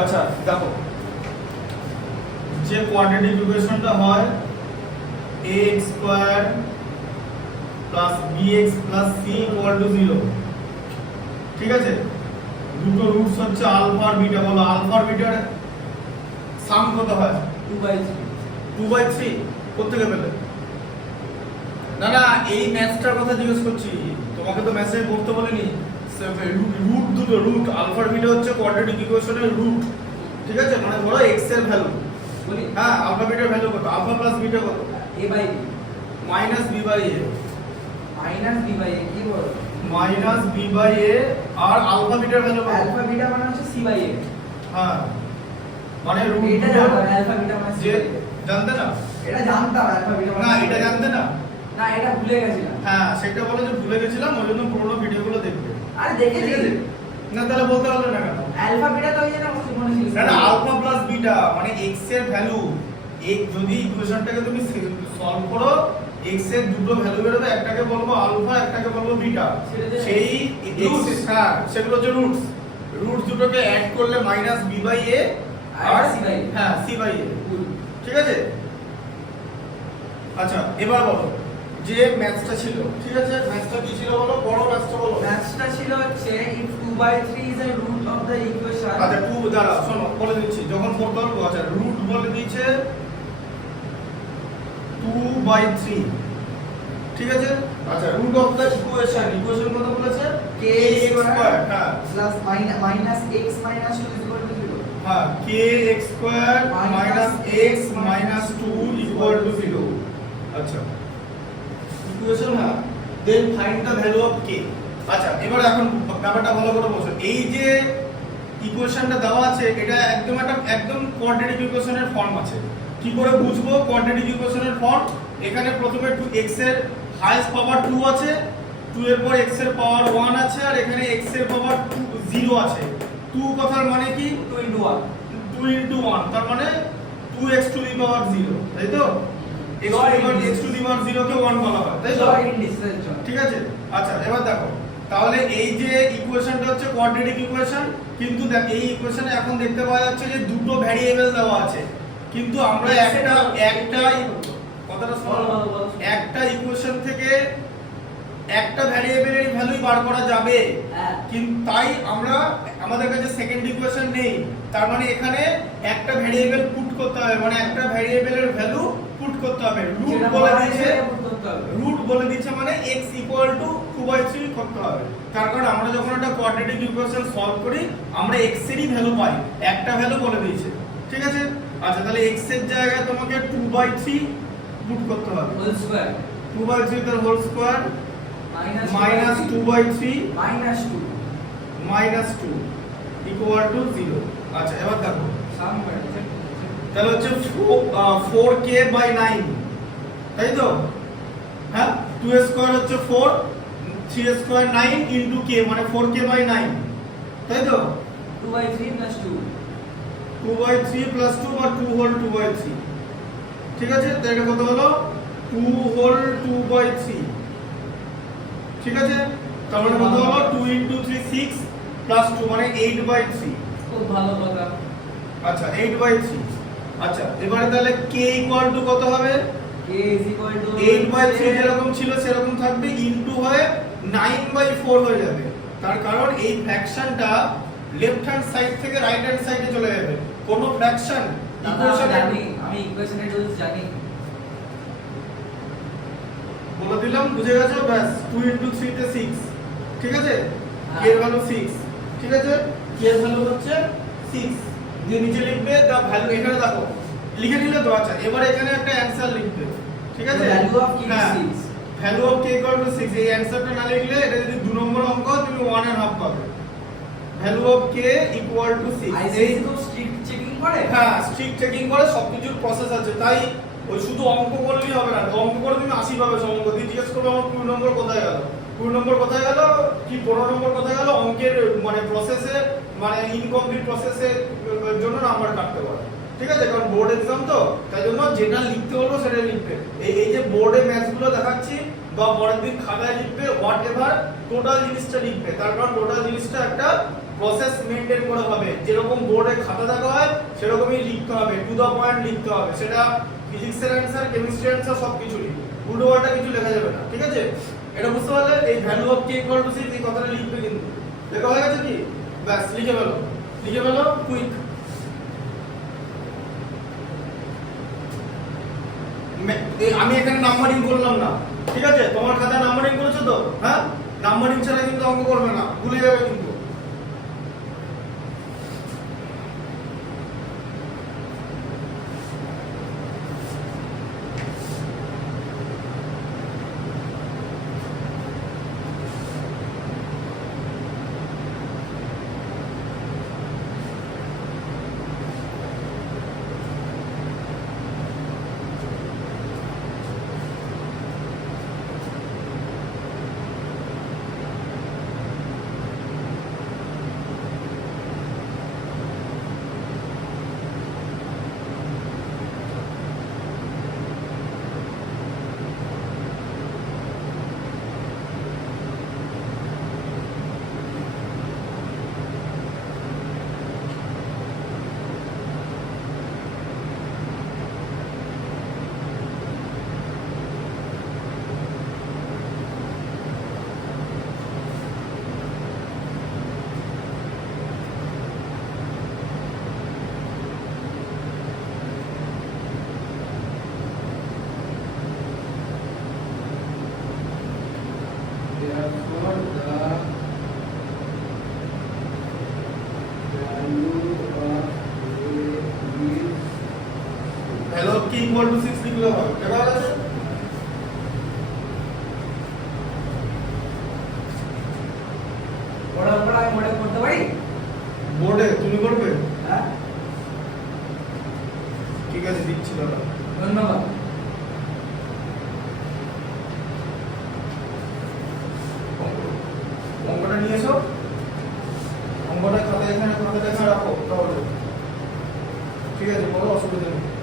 আচ্ছা দেখো, যে কোয়াড্রেটিক ইকুয়েশনটা হয় ax square plus bx plus c equal to 0, ঠিক আছে? দুটো রুটস হচ্ছে আলফা আর বিটা। বলো আলফা আর বিটার সাম কত হয়? 2/3 কোথা থেকে পেলে? না না, এই ম্যাথটার কথা জিজ্ঞেস করছি, তোমাকে তো ম্যাথে পড়তে বলিনি। রুট দুটো, রুট আলফা আর বিটা হচ্ছে কোয়াড্রেটিক ইকুয়েশনের রুট, ঠিক আছে? মানে ধরো x এর ভ্যালু বলি, হ্যাঁ আলফা বিটার ভ্যালু কত? আলফা প্লাস বিটা কত? a by b minus b by a, minus b by a কি বল? Minus b by a। আর আলফা বিটার ভ্যালু কত? আলফা বিটা মানে হচ্ছে c বাই a। হ্যাঁ, মানে রুট এটা জানতাম আলফা বিটা মানে যে জানতে না? এটা জানতাম আলফা বিটা না এটা জানতে না? না এটা ভুলে গেছিলাম। হ্যাঁ সেটা বলে যে ভুলে গেছিলাম, ওই জন্য পুরোনো ভিডিওগুলো দেখবে। আরে দেখেছি না তাহলে বলতে পারলে না কেন? আলফা বিটা তো ওই জন্য মনে ছিল। না না, আলফা প্লাস বিটা মানে x এর ভ্যালু, এক যদি ইকুয়েশনটাকে তুমি সলভ করো, x এর দুটো ভ্যালু বেরোবে, একটাকে বলবো আলফা, একটাকে বলবো বিটা। সেই x, হ্যাঁ সেগুলো হচ্ছে রুটস। রুটস দুটোকে অ্যাড করলে মাইনাস b বাই a আর c বাই a, হ্যাঁ c বাই a, ঠিক আছে? আচ্ছা এবার বলো যে ম্যাথসটা ছিল, ঠিক আছে? ম্যাথসটা কি ছিল বলো, বড় ম্যাথসটা বলো। ম্যাথসটা ছিল হচ্ছে if 2/3 is a root of the equation। আচ্ছা 2 দাঁড়া শোনো বলে দিচ্ছি, যখন করতে হবে। আচ্ছা রুট বলে দিয়েছে 2/3, ঠিক আছে? আচ্ছা root of the equation, equation কত বলেছে? kx স্কয়ার, হ্যাঁ plus minus x minus 2 equal to 0। হ্যাঁ kx square minus x minus 2 equal to 0। আচ্ছা ইকুয়েশন, হ্যাঁ then find the value of k। আচ্ছা এবার এখন ব্যাপারটা ভালো করে বোঝো। এই যে ইকুয়েশনটা দেওয়া আছে, এটা একদম কোয়াড্রেটিক ইকুয়েশনের ফর্ম আছে। কি করে বুঝবো কোয়াড্রেটিক ইকুয়েশনের ফর্ম? এখানে প্রথমে x এর হাইয়েস্ট পাওয়ার 2 আছে, 2 এর পর x এর পাওয়ার 1 আছে, আর এখানে x এর পাওয়ার 0 আছে। 2 কথার মানে কি? 2 into 1, 2 into 1, তার মানে 2x to the power 0, তাই তো? x to the power 0 কে 1 বলা হয়, তাই তো? ঠিক আছে? আচ্ছা এবার দেখো, তাহলে এই যে ইকুয়েশনটা হচ্ছে কোয়াড্রেটিক ইকুয়েশন, কিন্তু দেখ এই ইকুয়েশনে এখন দেখতে পাওয়া যাচ্ছে যে দুটো ভ্যারিয়েবল দেওয়া আছে, কিন্তু আমরা কথাটা শোনো, একটা ইকুয়েশন থেকে একটা ভ্যারিয়েবলের ভ্যালুই বার করা যাবে, কিন্তু তাই আমাদের কাছে সেকেন্ড ইকুয়েশন নেই। তার মানে এখানে একটা ভ্যারিয়েবল পুট করতে হবে, মানে একটা ভ্যারিয়েবলের ভ্যালু পুট করতে হবে। রুট বলে দিয়েছে মানে x ইকুয়াল টু 2/3 করতে হবে। তার কারণ আমরা যখন একটা কোয়াড্রেটিক ইকুয়েশন সলভ করি, আমরা x এরই ভ্যালু পাই, একটা ভ্যালু বলে দিয়েছে, ঠিক আছে? আচ্ছা তাহলে x এর জায়গায় তোমাকে 2/3 পুট করতে হবে, হোল স্কয়ার 2/3 তার whole square minus 2/3 minus 2 equal to 0। আচ্ছা এবার দেখো, সাম করে তাহলে হচ্ছে 4k বাই 9, তাই তো? হ্যাঁ 2 স্কয়ার হচ্ছে 4, 3 স্কয়ার 9 ইনটু k মানে 4k বাই 9, তাই তো? 2/3 plus 2 2/3 প্লাস 2 বা 2 হোল 2/3, ঠিক আছে? তাহলে এটা কত হলো? 2 হোল 2/3, ঠিক আছে? তাহলে কত হলো? 2 ইনটু 3 6 প্লাস 2 মানে 8/3। খুব ভালো কথা। আচ্ছা 8/3। আচ্ছা এবারে তাহলে k ইকুয়াল টু কত হবে? k is equal to 8/3 যেরকম ছিল সেরকম থাকবে, ইনটু হয়ে 9/4 হয়ে যাবে। তার কারণ এই ফ্র্যাকশনটা লেফট হ্যান্ড সাইড থেকে রাইট হ্যান্ড সাইডে চলে যাবে। কোন ফ্র্যাকশন ইকুয়েশনে আমি ইকুয়েশনের রুলস জানি, বলে দিলাম, বুঝে গেছো? ব্যাস 2 ইনটু 3 তে 6, ঠিক আছে? k এর ভ্যালু 6, ঠিক আছে? k এর ভ্যালু হচ্ছে 6 দিয়ে নিচে লিখবে দা ভ্যালু, এখানে দেখো লিখে নিলে তো। আচ্ছা এবার এখানে একটা অ্যানসার লিখবে, ঠিক আছে? Value of k is 6, value of k equal to 6। এই অ্যানসারটা না লিখলে, এটা যদি 2 নম্বর অঙ্ক, তুমি 1.5 পাবে। Value of k equal to 6। ICC তো স্ট্রিক্ট চেকিং করে। হ্যাঁ স্ট্রিক্ট চেকিং করে, সবকিছুর প্রসেস আছে, তাই ওই শুধু অঙ্ক করলেই হবে না। অঙ্ক করে তুমি 80 পাবে, অঙ্ক দিয়ে জিজ্ঞেস করবে আমার 2 নম্বর কোথায় গেল, 2 নম্বর কোথায় গেল, কি 15 নম্বর কোথায় গেল, অঙ্কের মানে প্রসেসে, মানে ইনকমপ্লিট প্রসেসের জন্য নাম্বার কাটতে পারে, ঠিক আছে? কারণ বোর্ড এক্সাম তো, তাই জন্য যেটা লিখতে বলবো সেটা লিখবে। এই যে বোর্ডে ম্যাথসগুলো দেখাচ্ছি বা পরের দিন খাতায় লিখবে, হোয়াট এভার টোটাল জিনিসটা লিখবে। তার কারণ টোটাল জিনিসটা একটা প্রসেস মেইনটেইন করা হবে, যেরকম বোর্ডে খাতা দেখা হয় সেরকমই লিখতে হবে, টু দা পয়েন্ট লিখতে হবে। সেটা ফিজিক্সের অ্যানসার, কেমিস্ট্রির অ্যানসার সবকিছুরই, উল্টোপাল্টা কিছু লেখা যাবে না, ঠিক আছে? এটা বুঝতে পারলে? এই value of k equal to 6 এই কথাটা লিখবে কিন্তু। লেখা হয়ে গেছে কি? ব্যাস লিখে ফেলো, লিখে ফেলো কুইক। আমি এখানে নাম্বারিং করলাম না, ঠিক আছে? তোমার খাতায় নাম্বারিং করেছো তো? হ্যাঁ, নাম্বারিং ছাড়া কিন্তু অঙ্ক করবে না, ভুলে যাবে কিন্তু। Therefore, the value of A is value of k equal to 6 লিখলে হবে, লেখা হয়ে গেছে? ওটা ওটা আমি মনে করতে পারি? বোর্ডে তুমি করবে? হ্যাঁ, ঠিক আছে, দিচ্ছি দাদা। ধন্যবাদ। অঙ্কটা নিয়ে এসো, অঙ্কটা খাতায় এখানে রাখো তাহলে ঠিক আছে, কোনো অসুবিধা নেই।